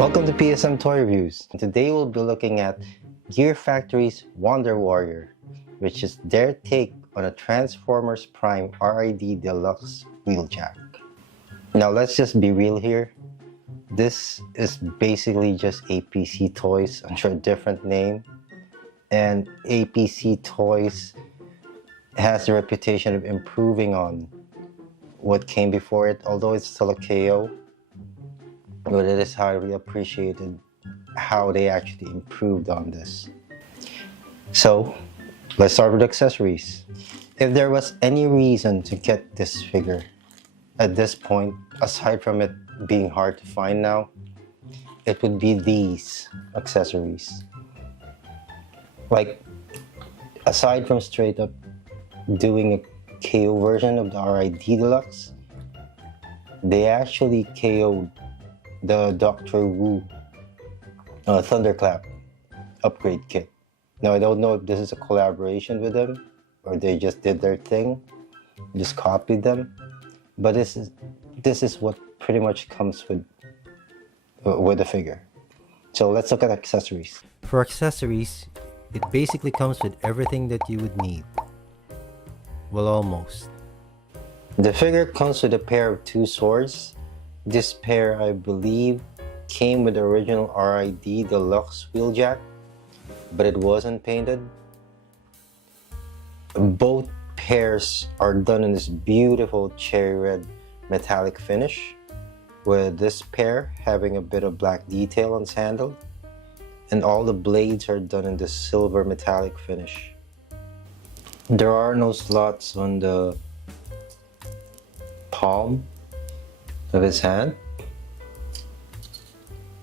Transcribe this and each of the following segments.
Welcome to PSM Toy Reviews. Today we'll be looking at Gear Factory's Wonder Warrior, which is their take on a Transformers Prime RID Deluxe Wheeljack. Now let's just be real here. This is basically just APC Toys under a different name, and APC Toys has the reputation of improving on what came before it, although it's still a KO. But it is highly appreciated how they actually improved on this. So let's start with accessories. If there was any reason to get this figure at this point, aside from it being hard to find now, it would be these accessories. Like, aside from straight up doing a KO version of the RID Deluxe, they actually KO'd the Dr. Wu Thunderclap upgrade kit. Now I don't know if this is a collaboration with them or they just did their thing, just copied them, but this is what pretty much comes with the figure. So let's look at accessories. For accessories, it basically comes with everything that you would need. Well, almost. The figure comes with a pair of two swords. This pair, I believe, came with the original RID Deluxe Wheeljack, but it wasn't painted. Both pairs are done in this beautiful cherry red metallic finish, with this pair having a bit of black detail on its handle, and all the blades are done in this silver metallic finish. There are no slots on the palm of his hand,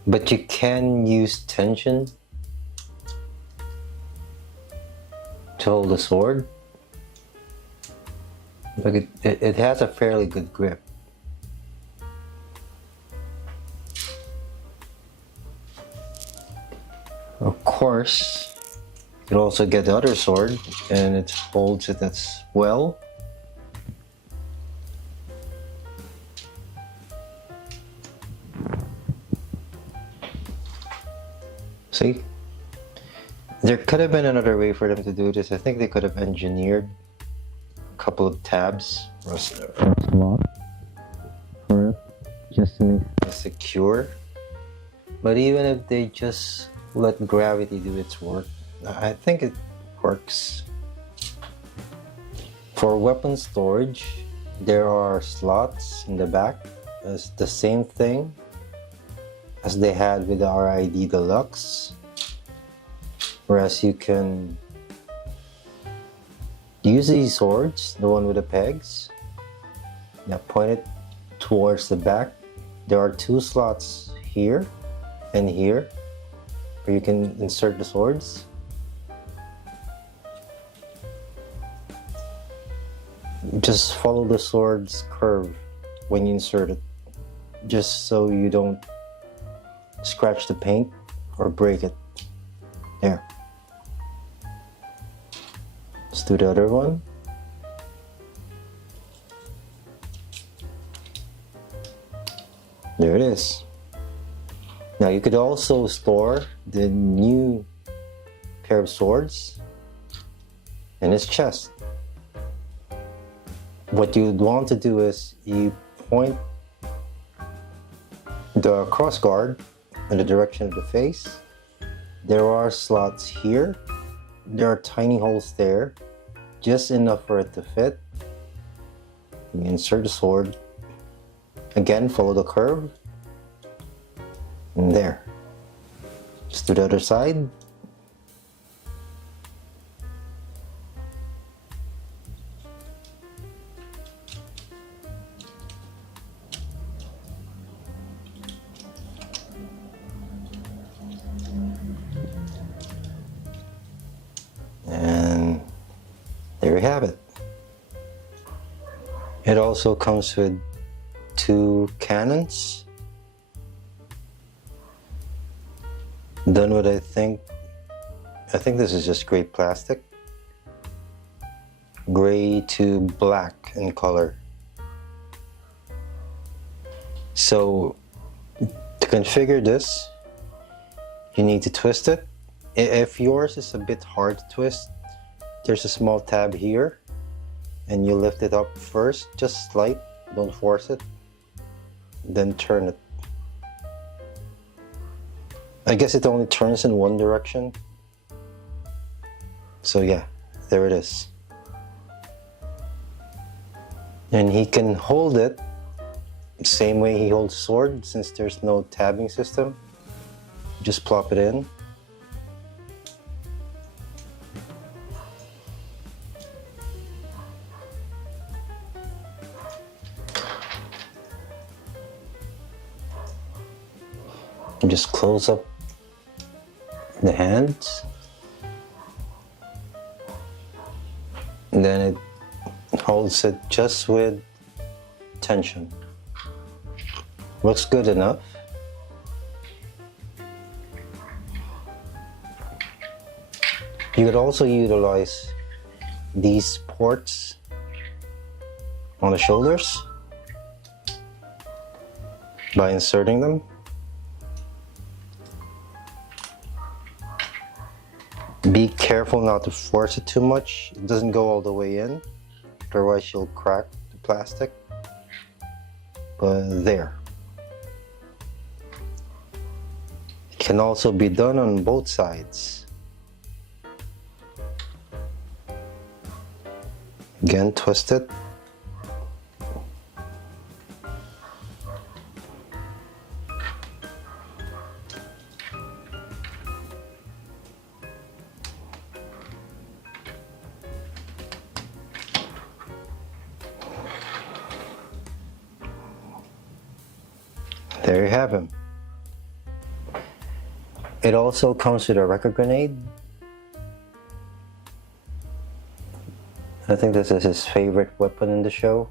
but you can use tension to hold the sword. Like it has a fairly good grip. Of course, you can also get the other sword, and it holds it as well. See? There could have been another way for them to do this. I think they could have engineered a couple of tabs or a slot for it, just to make it secure. But even if they just let gravity do its work, I think it works. For weapon storage, there are slots in the back. It's the same thing as they had with the RID Deluxe, whereas you can use these swords, the one with the pegs. Now point it towards the back. There are two slots here and here where you can insert the swords. Just follow the sword's curve when you insert it, just so you don't scratch the paint or break it. There. Let's do the other one. There it is. Now you could also store the new pair of swords in his chest. What you'd want to do is you point the cross guard in the direction of the face. There are slots here. There are tiny holes there, just enough for it to fit. You insert the sword. Again, follow the curve. And there. Just do the other side. And there you have it. It also comes with two cannons, done with I think this is just gray plastic, gray to black in color. So To configure this, you need to twist it. If yours is a bit hard to twist, there's a small tab here, and you lift it up first, just slight, don't force it, then turn it. I guess it only turns in one direction. So yeah, there it is. And he can hold it same way he holds sword, since there's no tabbing system. Just plop it in. And just close up the hands. And then it holds it just with tension. Looks good enough. You could also utilize these ports on the shoulders by inserting them. Be careful not to force it too much. It doesn't go all the way in, otherwise you'll crack the plastic. But there. It can also be done on both sides. Again, twist it. There you have him. It also comes with a record grenade. I think this is his favorite weapon in the show.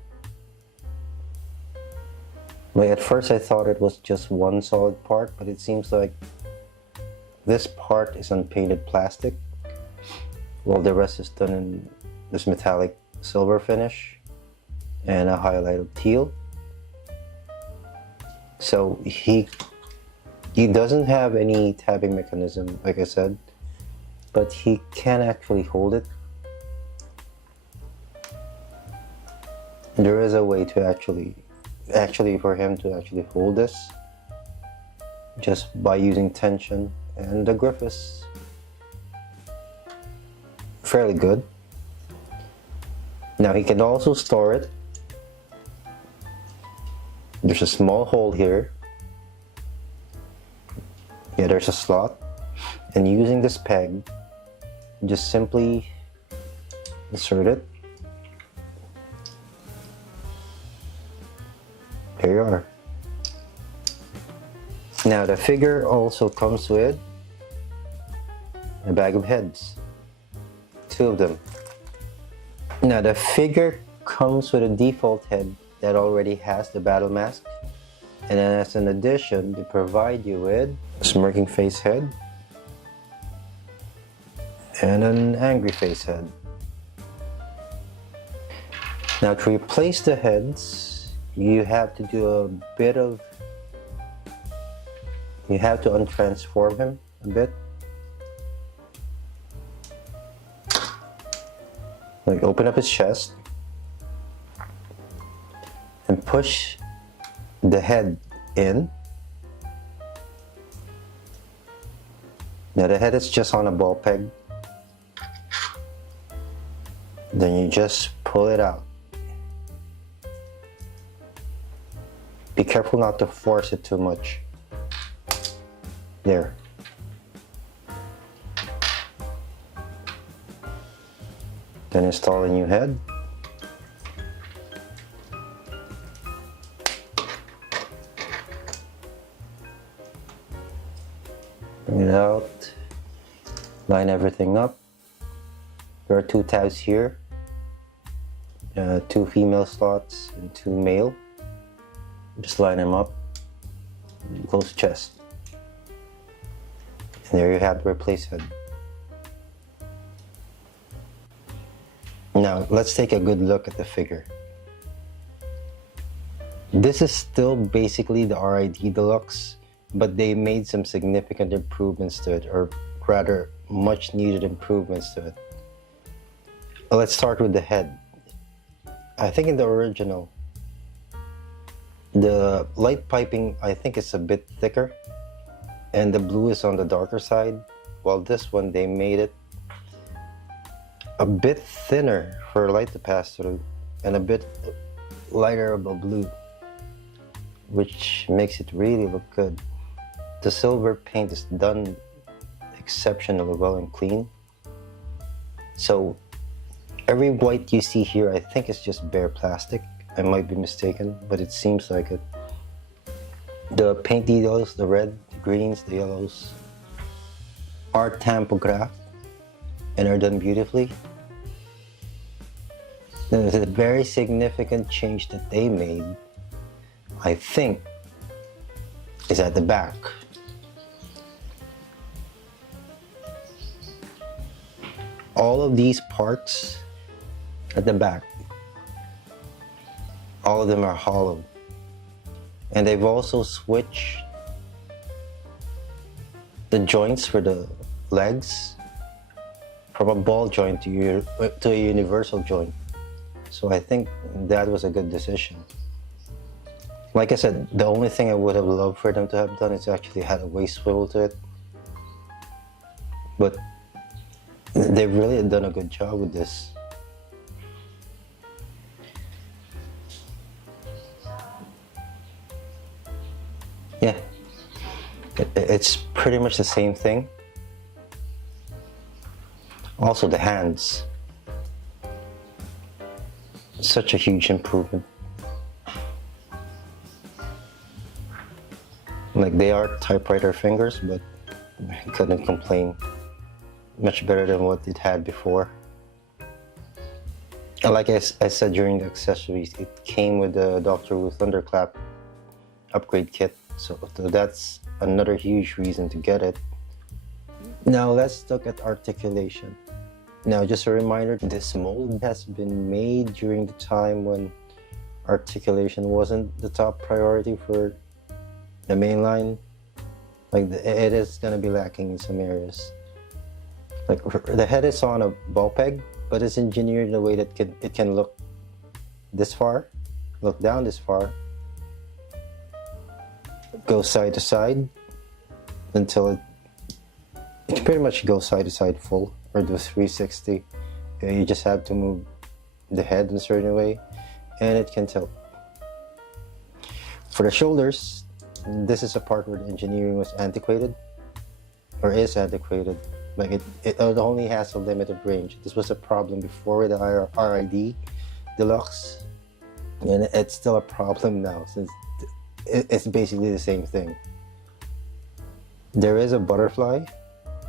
Like at first I thought it was just one solid part, but it seems like this part is unpainted plastic, while the rest is done in this metallic silver finish and a highlight of teal. So he doesn't have any tabbing mechanism, like I said, but he can actually hold it. There is a way to actually for him to actually hold this just by using tension, and the grip is fairly good. Now he can also store it. There's a small hole here. Yeah, there's a slot. And using this peg, just simply insert it. There you are. Now the figure also comes with a bag of heads. 2 of them. Now the figure comes with a default head that already has the battle mask, and then as an addition they provide you with a smirking face head and an angry face head. Now to replace the heads, you have to do a bit of, you have to untransform him a bit. Like open up his chest and push the head in. Now the head is just on a ball peg. Then you just pull it out. Be careful not to force it too much. There. Then install a new head. Bring it out. Line everything up. There are 2 tabs here. 2 female slots and 2 male. Just line them up. Close the chest. And there you have the replace head. Now let's take a good look at the figure. This is still basically the RID Deluxe, but they made some significant improvements to it, or rather much needed improvements to it. Let's start with the head. I think in the original, the light piping I think is a bit thicker and the blue is on the darker side, while this one they made it a bit thinner for light to pass through and a bit lighter of a blue, which makes it really look good. The silver paint is done exceptionally well and clean. So every white you see here I think is just bare plastic. I might be mistaken, but it seems like it. The paint details, the red, the greens, the yellows, are tampographed and are done beautifully. There's a very significant change that they made, I think, is at the back. All of these parts at the back, all of them are hollow. And they've also switched the joints for the legs from a ball joint to a universal joint. So I think that was a good decision. Like I said, the only thing I would have loved for them to have done is actually had a waist swivel to it. But they've really done a good job with this. Yeah, it's pretty much the same thing. Also the hands, such a huge improvement. Like, they are typewriter fingers, but I couldn't complain. Much better than what it had before. And like I said during the accessories, it came with the Dr. Who Thunderclap upgrade kit. So that's another huge reason to get it. Now let's look at articulation. Now just a reminder, this mold has been made during the time when articulation wasn't the top priority for the main line. Like, it is gonna be lacking in some areas. Like, the head is on a ball peg, but it's engineered in a way that it can look this far, look down this far, go side to side until it can pretty much go side to side full, or do 360. You just have to move the head in a certain way and it can tilt. For the shoulders, this is a part where the engineering was antiquated, or is antiquated. Like, it only has a limited range. This was a problem before with the RID Deluxe, and it's still a problem now since it's basically the same thing. There is a butterfly,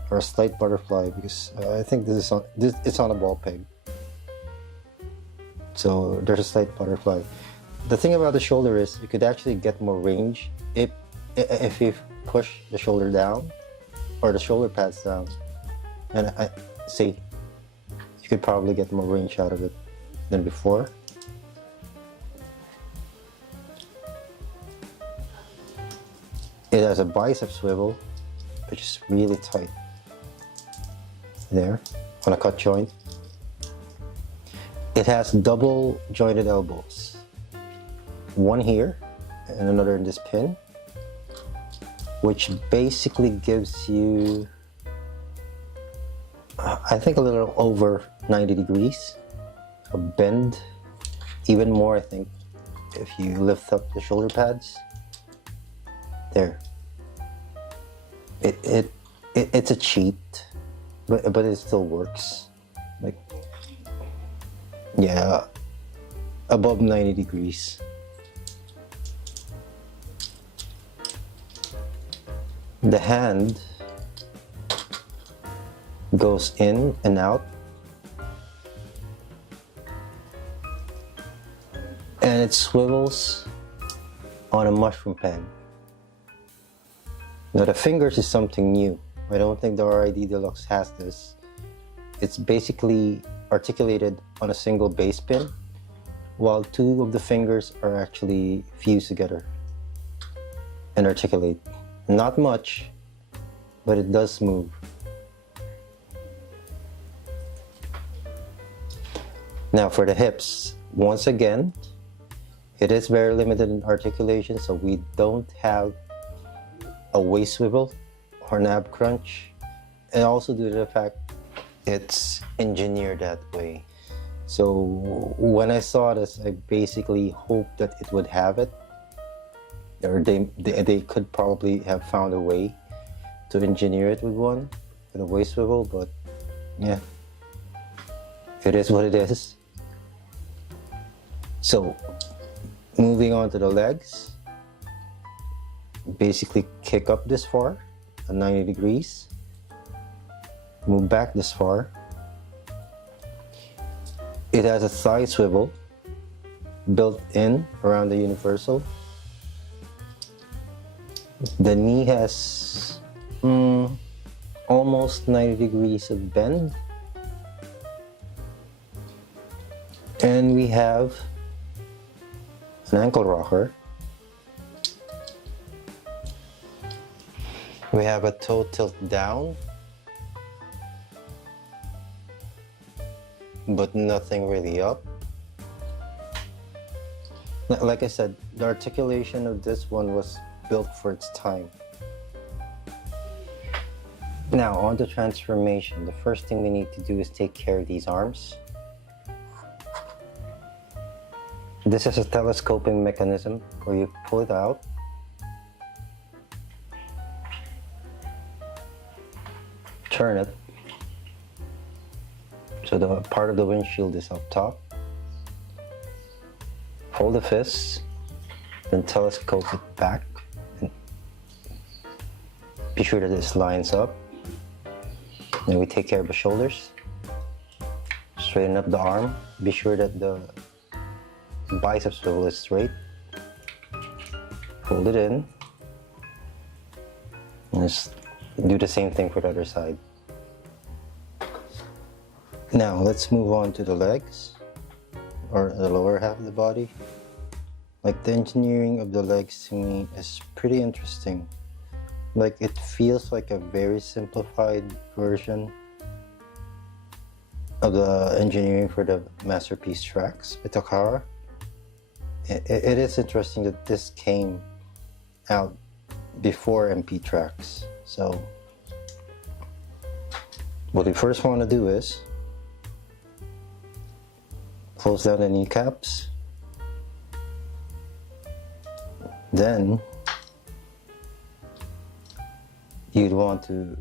or a slight butterfly, because I think it's on a ball peg. So there's a slight butterfly. The thing about the shoulder is you could actually get more range if you push the shoulder down, or the shoulder pads down. And I see, you could probably get more range out of it than before. It has a bicep swivel, which is really tight there on a cut joint. It has double jointed elbows, one here and another in this pin, which basically gives you, I think, a little over 90 degrees of bend, even more I think if you lift up the shoulder pads. There. It's a cheat, but it still works. Like, yeah, above 90 degrees. The hand goes in and out, and it swivels on a mushroom peg. Now the fingers is something new. I don't think the RID Deluxe has this. It's basically articulated on a single base pin, while two of the fingers are actually fused together and articulate. Not much, but it does move. Now for the hips, once again, it is very limited in articulation, so we don't have a waist swivel or ab crunch, and also due to the fact it's engineered that way. So when I saw this, I basically hoped that it would have it, or they could probably have found a way to engineer it with a waist swivel, but yeah, it is what it is. So moving on to the legs, basically kick up this far at 90 degrees, move back this far. It has a thigh swivel built in around the universal. The knee has almost 90 degrees of bend. And we have an ankle rocker. We have a toe tilt down, but nothing really up. Like I said, the articulation of this one was built for its time. Now on to transformation. The first thing we need to do is take care of these arms. This is a telescoping mechanism where you pull it out, turn it, so the part of the windshield is up top. Hold the fist, then telescope it back. And be sure that this lines up. Then we take care of the shoulders. Straighten up the arm. Be sure that the bicep swivel is straight. Fold it in. And just do the same thing for the other side. Now let's move on to the legs, or the lower half of the body. Like, the engineering of the legs to me is pretty interesting. Like, it feels like a very simplified version of the engineering for the Masterpiece tracks by Takara. It is interesting that this came out before MP tracks. So what we first want to do is close down the kneecaps. Then you'd want to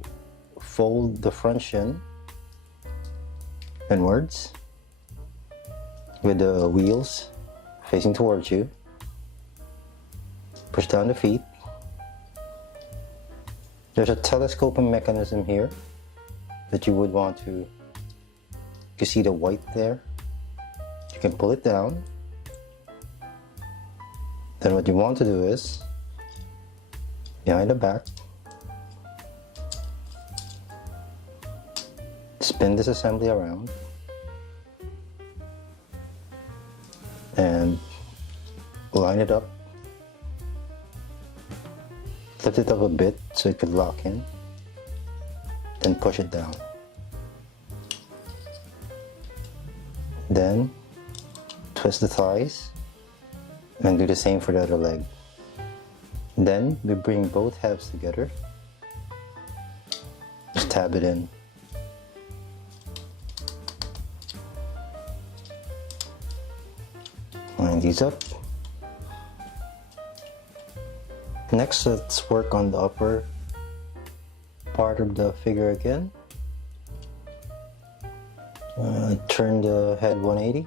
fold the front shin inwards with the wheels facing towards you. Push down the feet. There's a telescoping mechanism here that you would want to, you see the white there? You can pull it down. Then what you want to do is, behind the back, spin this assembly around and line it up. Lift it up a bit so it could lock in, then push it down. Then twist the thighs and do the same for the other leg. Then we bring both halves together. Just tab it in. Line these up. Next, let's work on the upper part of the figure again. Turn the head 180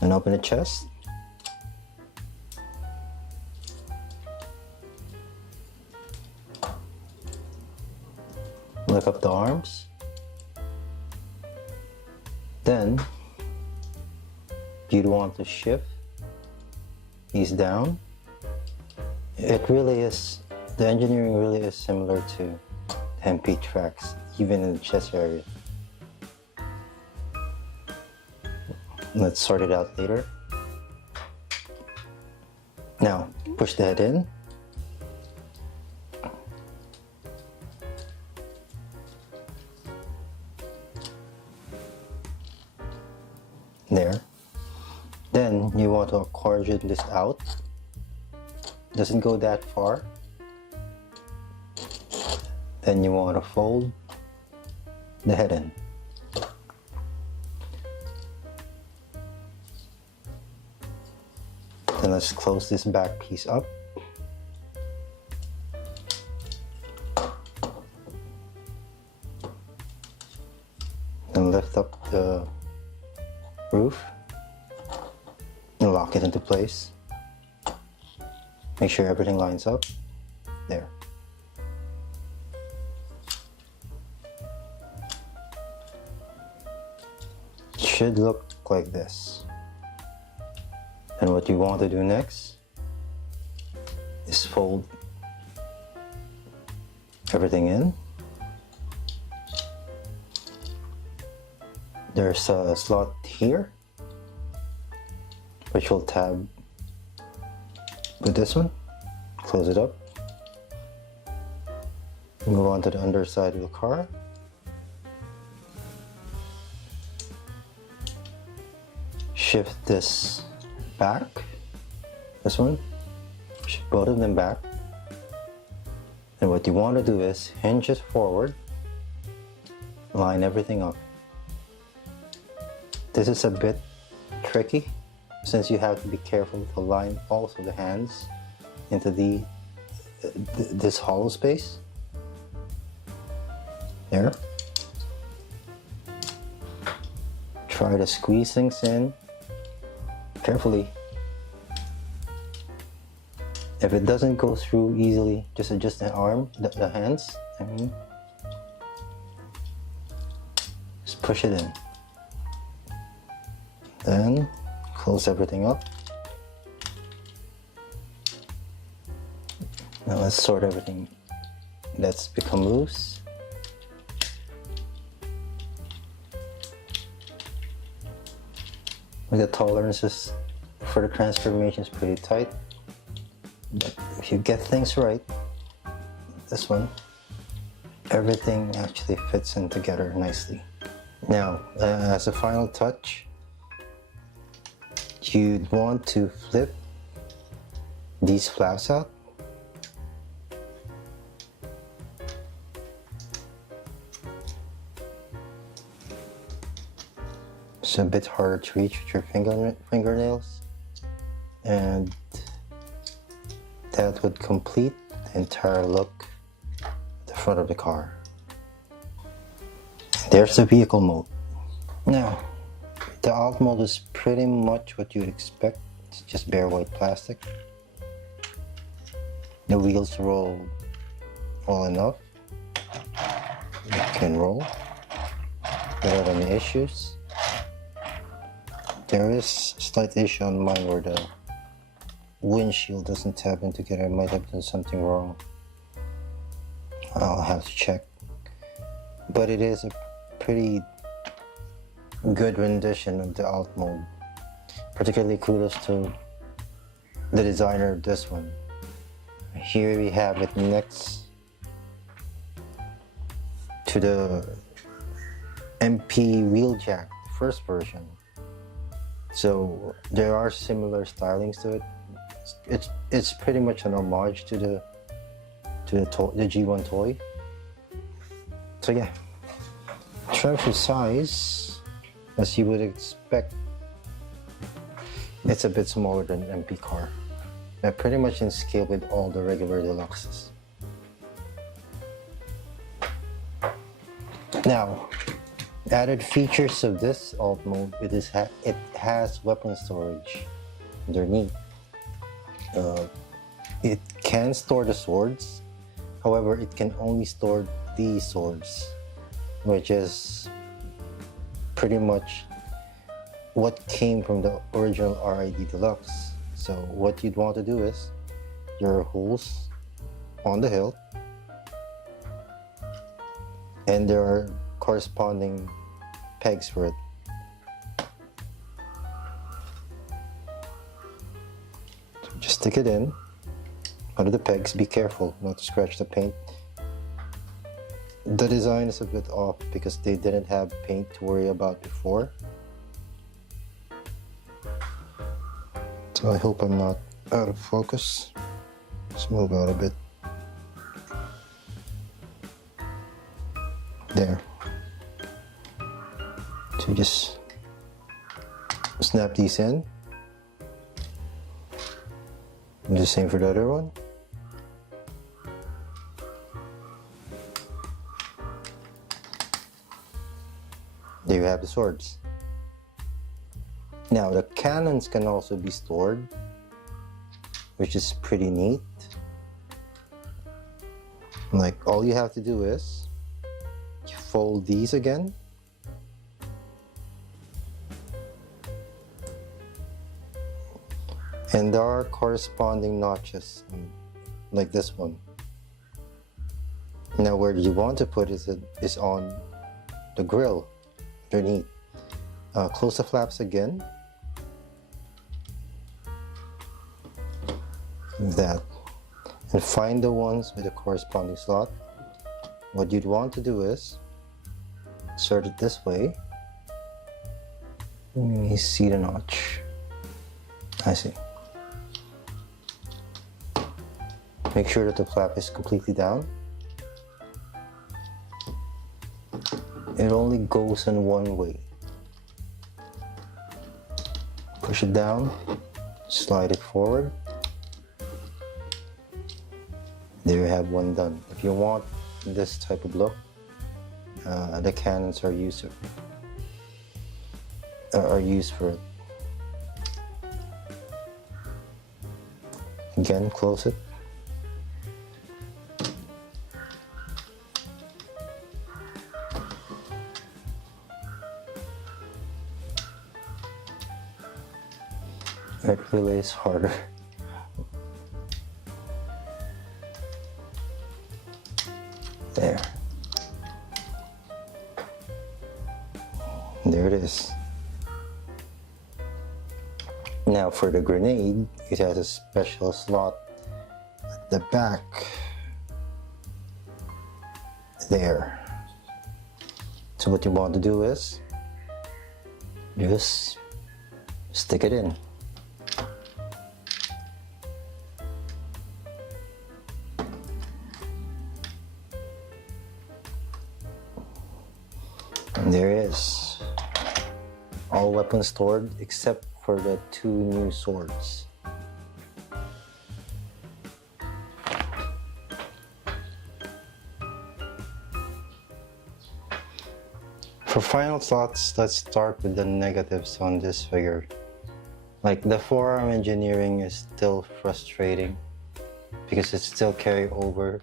and open the chest. Lift up the arms. Then you'd want to shift these down. It really is, the engineering really is similar to MP tracks, even in the chest area. Let's sort it out later. Now, push the head in, There. Then you want to accordion this out. Doesn't go that far. Then you want to fold the head in. Then let's close this back piece up. Then lift up the roof and lock it into place. Make sure everything lines up. There. It should look like this. And what you want to do next is fold everything in. There's a slot here, which will tab with this one. Close it up. Move on to the underside of the car. Shift this back, this one, shift both of them back. And what you want to do is hinge it forward, line everything up. This is a bit tricky since you have to be careful to line also the hands into this hollow space. There. Try to squeeze things in carefully. If it doesn't go through easily, just adjust the arm, the hands. Just push it in. Then close everything up. Now let's sort everything that's become loose. The tolerances for the transformation is pretty tight, but if you get things right, this one, everything actually fits in together nicely. Now, as a final touch, you'd want to flip these flaps out. It's a bit harder to reach with your fingernails, and that would complete the entire look at the front of the car. There's the vehicle mode. Now, the alt mode is pretty much what you'd expect. It's just bare white plastic. The wheels roll enough. You can roll without any issues. There is a slight issue on mine where the windshield doesn't tap in together. I might have done something wrong. I'll have to check. But it is a pretty good rendition of the alt mode. Particularly kudos to the designer of this one. Here we have it next to the MP Wheeljack, the first version. So there are similar stylings to it. It's pretty much an homage to the G1 toy. So yeah, trophy size, as you would expect, it's a bit smaller than an MP car. They're pretty much in scale with all the regular deluxes. Now, added features of this alt mode, it has weapon storage underneath. It can store the swords, however it can only store these swords, which is pretty much what came from the original RID Deluxe. So what you'd want to do is your holes on the hilt, and there are corresponding pegs for it. So just stick it in under the pegs. Be careful not to scratch the paint. The design is a bit off because they didn't have paint to worry about before. So I hope I'm not out of focus. Let's move out a bit. There. So just snap these in. And the same for the other one. There you have the swords. Now the cannons can also be stored, which is pretty neat. Like, all you have to do is fold these again. And there are corresponding notches, like this one. Now where you want to put it is on the grill underneath. Close the flaps again. That. And find the ones with the corresponding slot. What you'd want to do is insert it this way. You see the notch. I see. Make sure that the flap is completely down. It only goes in one way. Push it down, slide it forward. There you have one done. If you want this type of look, the cannons are used for it. Again, close it. It really is harder. There. There it is. Now for the grenade, it has a special slot at the back. There. So what you want to do is just stick it in. And there it is. All weapons stored except for the two new swords. For final thoughts, let's start with the negatives on this figure. Like, the forearm engineering is still frustrating because it still carries over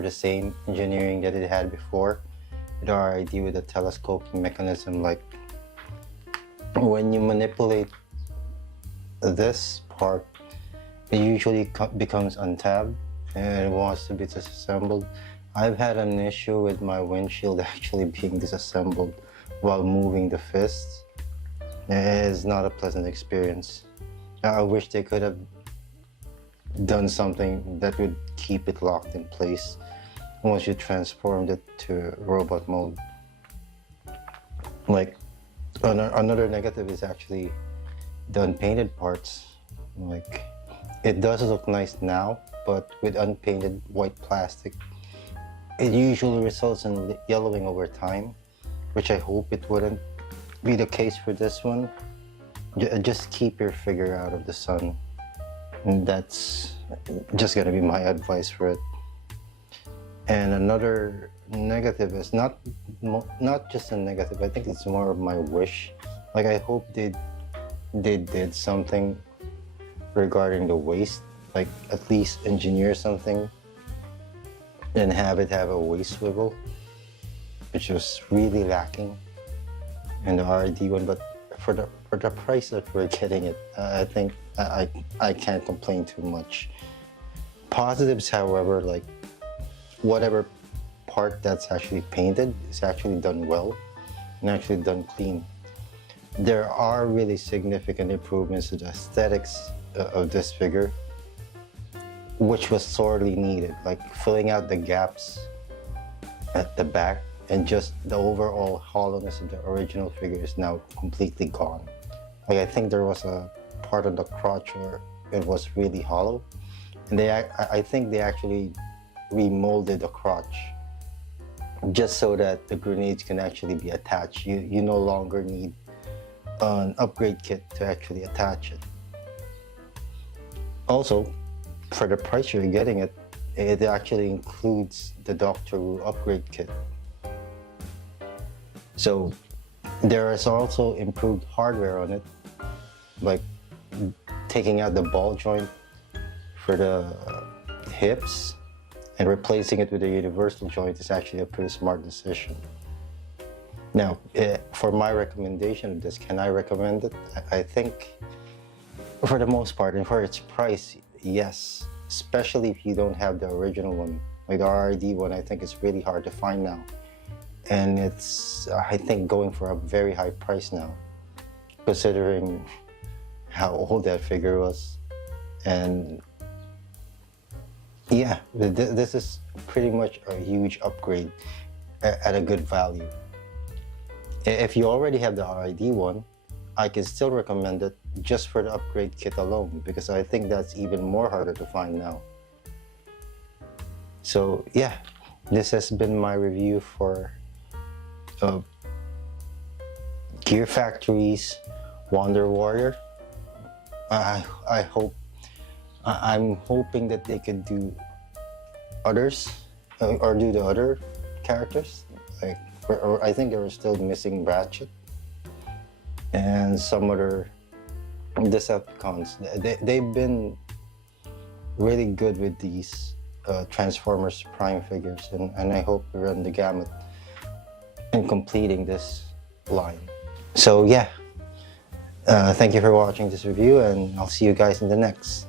the same engineering that it had before. With our idea with the telescoping mechanism, like when you manipulate this part, it usually becomes untabbed and it wants to be disassembled. I've had an issue with my windshield actually being disassembled while moving the fists. It is not a pleasant experience. I wish they could have done something that would keep it locked in place once you transformed it to robot mode. Like, another negative is actually the unpainted parts. Like, it does look nice now, but with unpainted white plastic, it usually results in yellowing over time, which I hope it wouldn't be the case for this one. Just keep your figure out of the sun. And that's just gonna be my advice for it. And another negative is not just a negative, I think it's more of my wish. Like, I hope they did something regarding the waist, like at least engineer something and have it have a waist swivel, which was really lacking in the RD one. But for the price that we're getting it, I think I can't complain too much. Positives, however, like whatever part that's actually painted is actually done well and actually done clean. There are really significant improvements to the aesthetics of this figure, which was sorely needed, like filling out the gaps at the back, and just the overall hollowness of the original figure is now completely gone. Like, I think there was a part of the crotch where it was really hollow, and I think they actually remolded the crotch just so that the grenades can actually be attached. You no longer need an upgrade kit to actually attach it. Also, for the price you're getting it, it actually includes the Doctor Who upgrade kit. So there is also improved hardware on it, like taking out the ball joint for the hips and replacing it with a universal joint is actually a pretty smart decision. Now, for my recommendation of this, can I recommend it? I think for the most part, and for its price, yes. Especially if you don't have the original one. Like the RID one, I think it's really hard to find now. And it's, I think, going for a very high price now, considering how old that figure was. And yeah, this is pretty much a huge upgrade at a good value. If you already have the RID one, I can still recommend it just for the upgrade kit alone, because I think that's even more harder to find now. So yeah, this has been my review for Gear Factory's Wonder Warrior. I'm hoping that they could do others, or do the other characters. Like, or I think they were still missing Ratchet and some other Decepticons. They've been really good with these Transformers Prime figures, and I hope we run the gamut in completing this line. So yeah, thank you for watching this review, and I'll see you guys in the next.